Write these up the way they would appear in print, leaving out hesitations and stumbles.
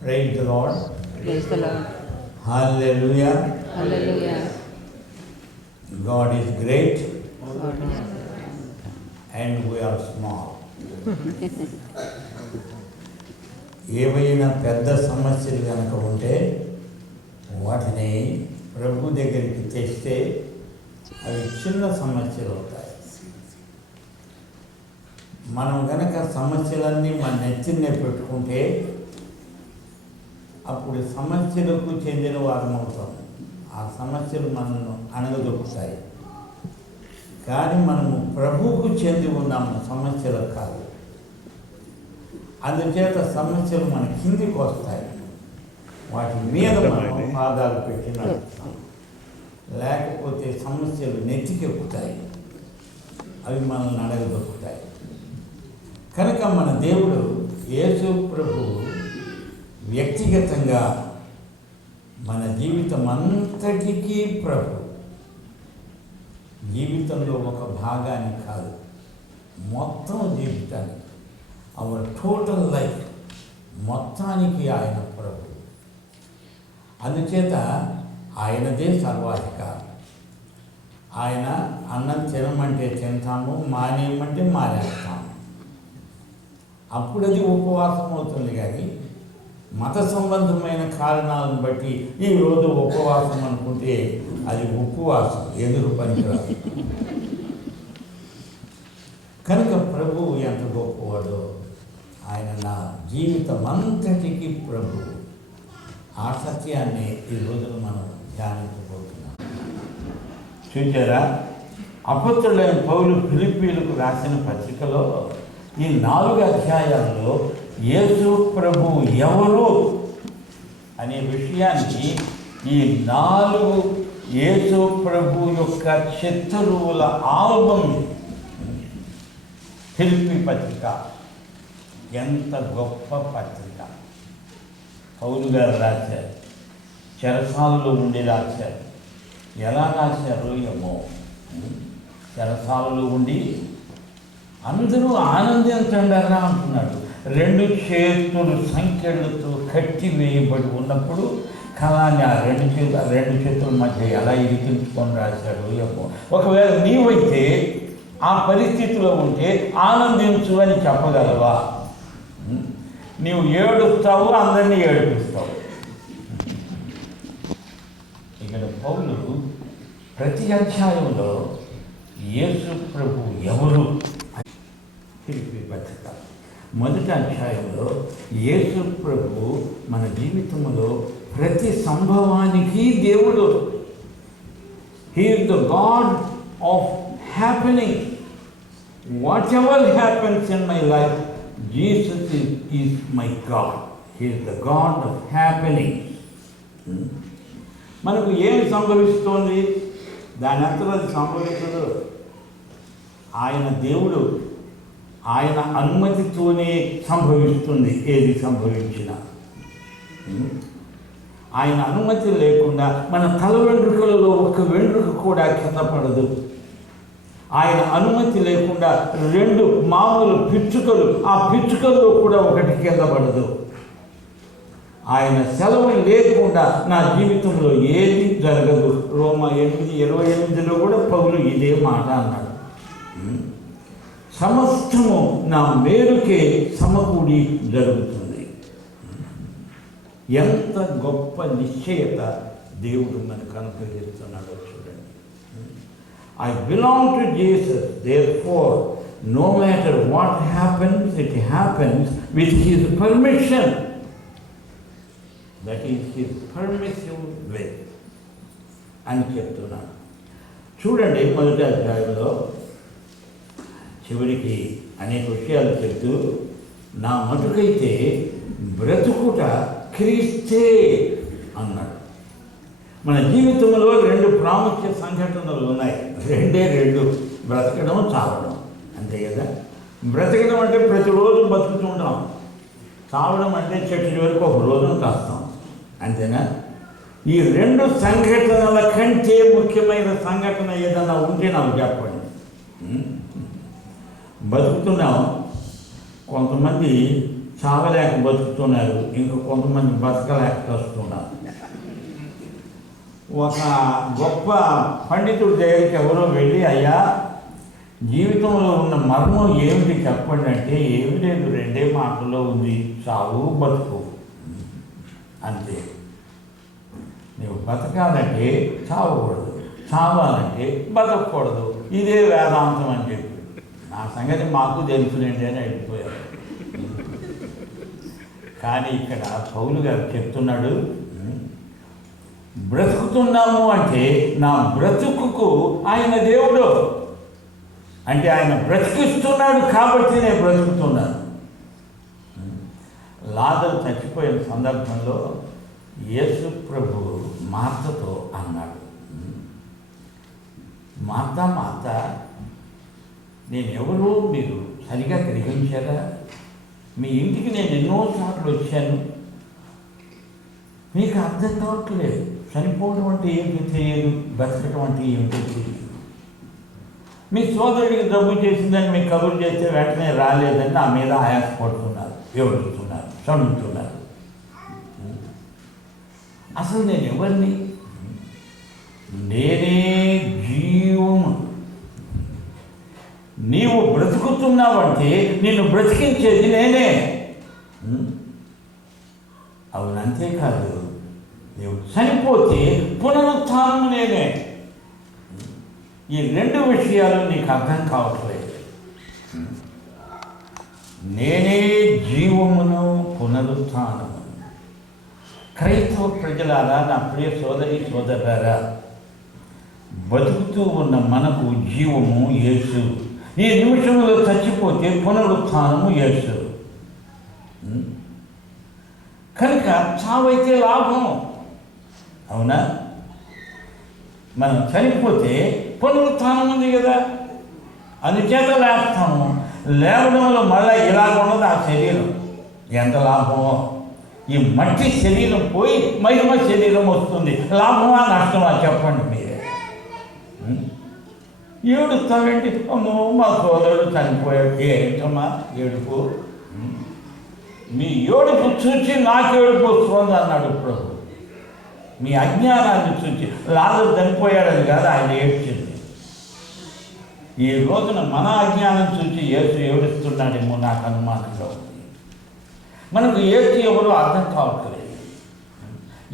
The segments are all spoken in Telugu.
Praise the Lord. Praise the Lord. Hallelujah. Hallelujah. God is great God is and we are small. ఏవైనా పెద్ద సమస్యలు కనుక ఉంటే వాటిని ప్రభు దగ్గరికి తెస్తే అవి చిన్న సమస్యలు అవుతాయి. మనం కనుక సమస్యలన్నీ మన నెత్తినే పెట్టుకుంటే అప్పుడు సమస్యలకు చెందిన వారం అవుతాం. ఆ సమస్యలు మనల్ని అణగదొక్కుతాయి. కానీ మనము ప్రభువుకు చెంది ఉన్నాము, సమస్యలకు కాదు. అందుచేత సమస్యలు మన కిందికి వస్తాయి, వాటి మీద మనం పాదాలు పెట్టి నడుస్తాం. లేకపోతే సమస్యలు నెత్తికెక్కుతాయి, అవి మనల్ని అడగదొక్కుతాయి. కనుక మన దేవుడు యేసు ప్రభువు వ్యక్తిగతంగా మన జీవితం అంతటికీ ప్రభు. జీవితంలో ఒక భాగాన్ని కాదు, మొత్తం జీవితానికి, అవర్ టోటల్ లైఫ్ మొత్తానికి ఆయన ప్రభు. అందుచేత ఆయనదే సర్వాధికారం. ఆయన అన్నం తినమంటే తింటాము, మానేయమంటే మానేస్తాము. అప్పుడు అది ఉపవాసం అవుతుంది. కానీ మత సంబంధమైన కారణాలను బట్టి ఈరోజు ఉపవాసం అనుకుంటే అది ఉపవాసం, ఎదురు పనికిరాదు. కనుక ప్రభువు ఎంత గొప్పవాడో, ఆయన నా జీవితం అంతటికి ప్రభు. ఆ సత్యాన్ని ఈ రోజున మనం ధ్యానించబోతున్నాం. చూచారా, అపొస్తలుడైన పౌలు ఫిలిప్పీయులకు రాసిన పత్రికలో ఈ 4 అధ్యాయాల్లో యేసు ప్రభు ఎవరు అనే విషయాన్ని, ఈ 4 యేసు ప్రభు యొక్క చిత్తరువుల ఆల్బమ్. ఫిలిప్పీ పత్రిక ఎంత గొప్ప పత్రిక. పౌలు గారు రాశారు, చెరసాలలో ఉండి రాశారు. ఎలా రాశారు ఏమో. చెరసాలలో ఉండి అందరూ ఆనందించండరా అంటున్నాడు. 2 చేతులు సంఖ్యలతో కట్టి వేయబడి ఉన్నప్పుడు కళాన్ని ఆ 2 చేతుల మధ్య ఎలా ఇరికించుకొని రాశాడు ఏమో. ఒకవేళ నీవైతే ఆ పరిస్థితిలో ఉంటే ఆనందించు అని చెప్పగలవా? నీవు ఏడుస్తావు, అందరినీ ఏడిపిస్తావు. ఇక్కడ పౌలు ప్రతి అధ్యాయంలో యేసు ప్రభు ఎవరు ఫిలిప్పీ పత్రిక మొదటి అధ్యాయంలో యేసు ప్రభు మన జీవితంలో ప్రతి సంభవానికి దేవుడు. He is the God of happening. What ever happens in my life, Jesus is my God. He is the God of happening. మనకు ఏం సంభవిస్తోంది, దాని అంతలో అది సంభవించదు. ఆయన దేవుడు, ఆయన అనుమతితోనే సంభవిస్తుంది. ఏది సంభవించినా ఆయన అనుమతి లేకుండా మన తల వెంట్రుకలలో ఒక వెంట్రుక కూడా కింద పడదు. ఆయన అనుమతి లేకుండా 2 మామూలు పిచ్చుకలు, ఆ పిచ్చుకల్లో కూడా ఒకటి కింద పడదు. ఆయన సెలవు లేకుండా నా జీవితంలో ఏది జరగదు. రోమా 8:28లో కూడా పౌలు ఇదే మాట అన్నాడు. సమస్తము నా మేలుకే సమకూడి జరుగుతుంది. ఎంత గొప్ప నిశ్చయత దేవుడు మనకు అనుగ్రహిస్తున్నాడో చూడండి. I belong to Jesus, therefore no matter what happens, it happens with his permission. That is his permissive way అని చెప్తున్నాను. చూడండి, మొదటి అధ్యాయంలో చివరికి అనేక విషయాలు చెప్తూ, నా మటుకైతే బ్రతుకుట క్రీస్తే అన్నాడు. మన జీవితంలో 2 ప్రాముఖ్య సంఘటనలు ఉన్నాయి. 2 బ్రతకడం, చావడం. అంతే కదా. బ్రతకడం అంటే ప్రతిరోజు బతుకుతుంటాం. చావడం అంటే చెట్టు వరకు ఒక రోజున కాస్తాం. అంతేనా? ఈ 2 సంఘటనల కంటే ముఖ్యమైన సంఘటన ఏదన్నా ఉంటే నాకు చెప్పండి. బతుకుతున్నాం, కొంతమంది చావలేక బతుకుతున్నారు, ఇంకా కొంతమంది బతకలేక వస్తున్నారు. ఒక గొప్ప పండితుడి దగ్గరికి ఎవరో వెళ్ళి, అయ్యా జీవితంలో ఉన్న మర్మం ఏమిటి చెప్పండి అంటే, ఏమి లేదు, రెండే మాటల్లో ఉంది, చావు బతుకు, అంతే. నువ్వు బతకాలంటే చావకూడదు, చావాలంటే బతకూడదు, ఇదే వేదాంతం అని చెప్పి. నా సంగతి మాకు తెలుసులేండి అని అయిపోయారు. కానీ ఇక్కడ పౌలు గారు చెప్తున్నాడు, బ్రతుకుతున్నాము అంటే నా బ్రతుకుకు ఆయన దేవుడు, అంటే ఆయన బ్రతికిస్తున్నాడు కాబట్టి నేను బ్రతుకుతున్నాను. లాజరు చచ్చిపోయిన సందర్భంలో యేసు ప్రభు మార్తతో అన్నాడు, మార్త నేనెవరో మీరు సరిగా గ్రహించారా? మీ ఇంటికి నేను ఎన్నోసార్లు వచ్చాను, మీకు అర్థం కావట్లేదు. చనిపోవడం అంటే ఏమిటో తెలియదు, బతకటం అంటే ఏమిటో తెలియదు. మీ సోదరుడికి జబ్బు చేసిందని మీకు కబురు చేస్తే వెంటనే రాలేదని నా మీద ఆయాసపడుతున్నారు, ఏడుస్తున్నారు, చదువుతున్నారు. అసలు నేను ఎవరిని? నేనే జీవము. నీవు బ్రతుకుతున్నావంటే నిన్ను బ్రతికించేది నేనే. అవును, అంతేకాదు, నీవు చనిపోతే పునరుత్థానం నేనే. ఈ రెండు విషయాలు నీకు అర్థం కావట్లేదు. నేనే జీవమును పునరుత్థానము. క్రైస్తవ ప్రజలారా, నా ప్రియ సోదరి సోదరులారా, బతుకుతూ ఉన్న మనకు జీవము యేసు. ఈ నిమిషంలో చచ్చిపోతే పునరుత్థానము యేసు. కనుక చావైతే లాభం, అవునా? మనం చనిపోతే పునరుత్థానం ఉంది కదా, అందుచేత లేస్తాము. లేవడంలో మళ్ళీ ఇలా ఉన్నది ఆ శరీరం. ఎంత లాభమో! ఈ మట్టి శరీరం పోయి మహిమ శరీరం వస్తుంది. లాభమా నష్టమా చెప్పండి మీరే. ఏడుస్తావేంటి? అమ్మో మా సోదరుడు చనిపోయాడు. ఏంటమ్మా ఏడుపు? మీ ఏడుపు చూసి నాకు ఏడుపు వస్తుంది అన్నాడు ప్రభు. మీ అజ్ఞానాన్ని చూసి. లాజరు చనిపోయాడని కాదు ఆయన ఏడ్చింది. ఈ రోజున మన అజ్ఞానం చూసి యేసు ఏడుస్తున్నాడేమో నాకు అనుమానంగా ఉంది. మనకు యేసు ఎవరో అర్థం కావట్లేదు.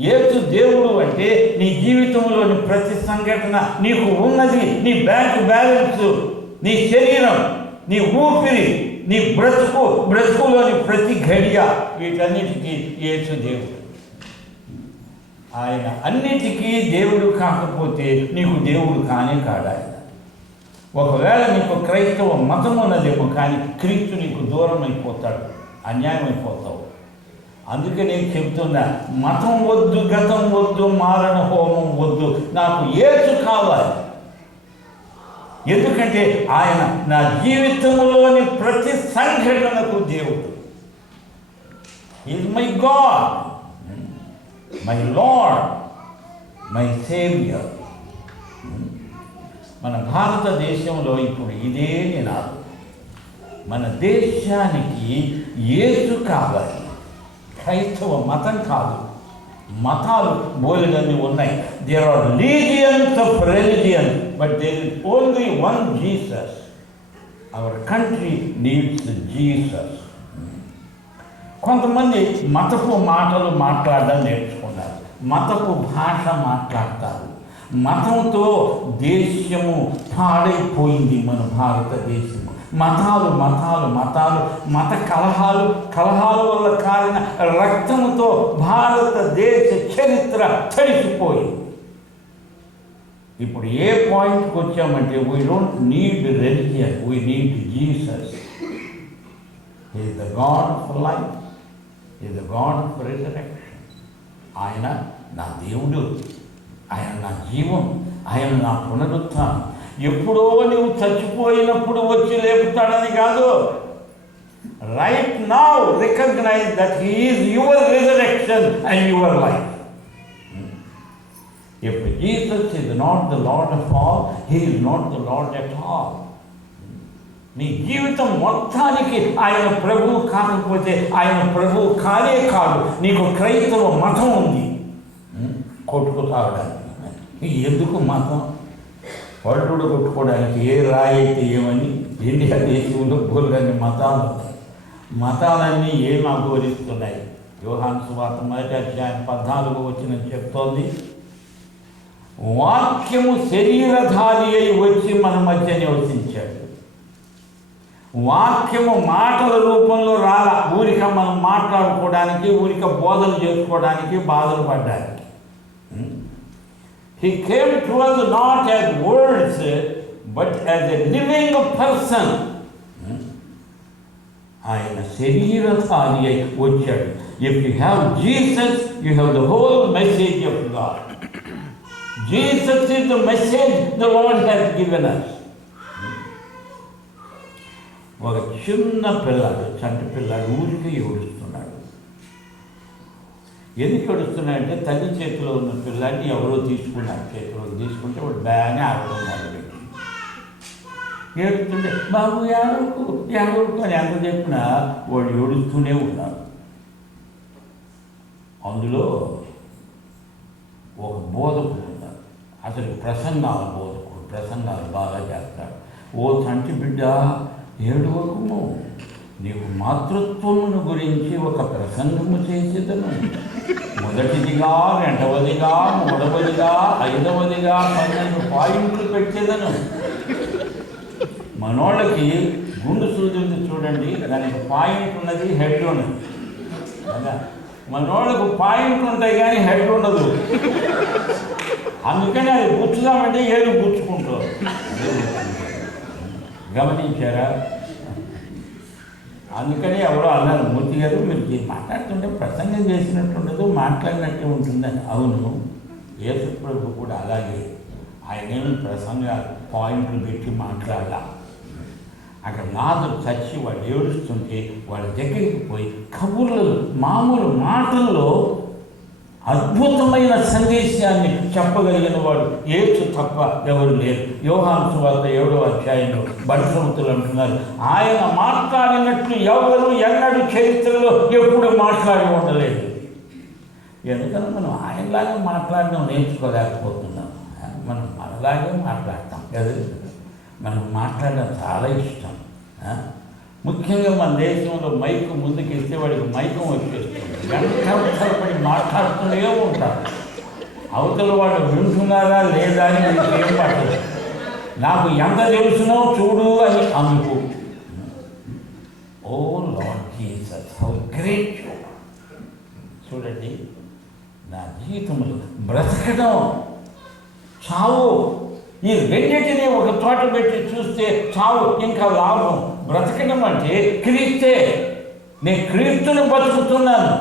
యేసు దేవుడు అంటే నీ జీవితంలోని ప్రతి సంఘటన, నీకు ఉన్నది, నీ బ్యాంక్ బ్యాలెన్స్, నీ శరీరం, నీ ఊపిరి, నీ బ్రతుకులోని ప్రతి ఘడియ, వీటన్నిటికీ యేసు దేవుడు. ఆయన అన్నిటికీ దేవుడు కాకపోతే నీకు దేవుడు కానే కాడు ఆయన. ఒకవేళ నీకు క్రైస్తవ మతం ఉన్నదేమో, కానీ క్రీస్తు నీకు దూరం అయిపోతాడు, అన్యాయం అయిపోతావు. అందుకే నేను చెప్తున్నా, మతం వద్దు, గతం వద్దు, మారణ హోమం వద్దు, నాకు యేసు కావాలి. ఎందుకంటే ఆయన నా జీవితంలోని ప్రతి సంఘటనకు దేవుడు. Is my God, my lord, my saviour. మన భారతదేశంలో ఇప్పుడు ఇదే నినాదం. మన దేశానికి యేసు కావాలి, క్రైస్తవ మతం కాదు. మతాలు బోలెడన్ని ఉన్నాయి. There are legions of religion, but there is only one Jesus. Our country needs Jesus. కొంతమంది మతపు మాటలు మాట్లాడడం నేర్చుకున్నారు, మతపు భాష మాట్లాడతారు. మతంతో దేశము పాడైపోయింది మన భారతదేశం. మతాలు మతాలు మతాలు, మత కలహాల వల్ల కారిన రక్తముతో భారతదేశ చరిత్ర తడిసిపోయింది. ఇప్పుడు ఏ పాయింట్కి వచ్చామంటే, we don't need religion, we need Jesus. He is the God of life, he is the God of resurrection. ఆయన నా దేవుడు, ఆయన నా జీవం, ఆయన నా పునరుత్థానం. ఎప్పుడో నువ్వు చచ్చిపోయినప్పుడు వచ్చి లేపుతాడని కాదు. Right now recognize that he is your resurrection and your life. If Jesus is not the Lord of all, he is not the Lord at all. నీ జీవితం మొత్తానికి ఆయన ప్రభువు కాకపోతే ఆయన ప్రభువు కానే కాదు. నీకు క్రైస్తవ మతం ఉంది, కొట్టుకు తాగడానికి. ఎందుకు మతం? పళ్ళు కొట్టుకోవడానికి. ఏ రాయి అయితే ఏమని ఇండియా దేశంలో బోల్గని మతాలు ఉన్నాయి. మతాలన్నీ ఏం అఘోరిస్తున్నాయి? యోహాను సువార్త 1:14 చెప్తోంది, వాక్యము శరీరధారి అయి వచ్చి మన మధ్య నివసించాడు. వాక్యము మాటల రూపంలో రాల. ఊరిక మనం మాట్లాడుకోవడానికి, ఊరిక బోధన చేసుకోవడానికి, బాధలు పడ్డానికి. He came to us not as words, but as a living person. ఆయన శరీరధారి అయి వచ్చాడు. If you have Jesus, you have the whole message of God. Jesus is the message the Lord has given us. ఒక చిన్న పిల్లాడు, చంటి పిల్లాడు ఊరికి ఏడుస్తున్నాడు. ఎందుకు ఏడుస్తున్నాడంటే తల్లి చేతిలో ఉన్న పిల్లాడిని ఎవరో తీసుకున్నారు. చేతిలోకి తీసుకుంటే వాడు బాగానే ఆడుకున్నాడు. ఏడుస్తుంటే బాబు ఏడవకు ఏడవకు అని ఎంత చెప్పినా వాడు ఏడుస్తూనే ఉన్నాడు. అందులో ఒక బోధకుడు ఉన్నాడు. అసలు ప్రసంగాల బోధకుడు, ప్రసంగాలు బాగా చేస్తాడు. ఓ చంటి బిడ్డ ఏడవకుము, నీకు మాతృత్వమును గురించి ఒక ప్రసంగము చేసేదను. మొదటిదిగా, రెండవదిగా, మూడవదిగా, 5వదిగా 12 పాయింట్లు పెట్టేదను. మనోళ్ళకి గుండు సూదుంది చూడండి, దానికి పాయింట్ ఉన్నది, హెడ్ ఉన్నది. కదా, మనోళ్ళకు పాయింట్లు ఉంటాయి కానీ హెడ్ ఉండదు. అందుకని అది గుచ్చుదామంటే ఏడు గుచ్చుకుంటారు. గమనించారా? అందుకని ఎవరో అన్నారు, మూర్తి గారు మీరు మాట్లాడుతుంటే ప్రసంగం చేసినట్టుండదు, మాట్లాడినట్టే ఉంటుందని. అవును, యేసు ప్రభు కూడా అలాగే. ఆయన ప్రసంగా పాయింట్లు పెట్టి మాట్లాడాల. అక్కడ నాదుడు చచ్చి వాడు ఏడుస్తుంటే వాళ్ళ దగ్గరికి పోయి కబుర్లలో, మామూలు మాటల్లో అద్భుతమైన సందేశాన్ని చెప్పగలిగిన వాడు యేసు తప్ప ఎవరు లేరు. యోహాను సువార్త 7వ భద్రవంతులు అంటున్నారు, ఆయన మాట్లాడినట్లు ఎవరు ఎన్నడూ చరిత్రలో ఎప్పుడు మాట్లాడి ఉండలేదు. ఎందుకని మనం ఆయనలాగా మాట్లాడడం నేర్చుకోలేకపోతున్నాం. మనం మనలాగే మాట్లాడతాం కదా. మనం మాట్లాడడం చాలా ఇష్టం. ముఖ్యంగా మన దేశంలో మైకు ముందుకు ఇస్తే వాడికి మైకం వచ్చేస్తుంది. గంటపడి మాట్లాడుతూనే ఉంటారు. అవతల వాడు వింటున్నారా లేదా అని మనకి ఏం పట్టదు. నాకు ఎంత తెలుసునో చూడు అని అనుకో. Oh Lord Jesus, how great you are. చూడండి, నా జీవితంలో బ్రతకడం, చావు, ఈ రెండింటినీ ఒక తోట పెట్టి చూస్తే చావు ఇంకా లాభం. బ్రతకడం అంటే క్రీస్తే. నేను క్రీస్తును బతుకుతున్నాను,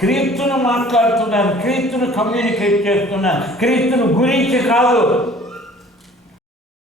క్రీస్తును మాట్లాడుతున్నాను, క్రీస్తును కమ్యూనికేట్ చేస్తున్నాను. క్రీస్తును గురించి కాదు.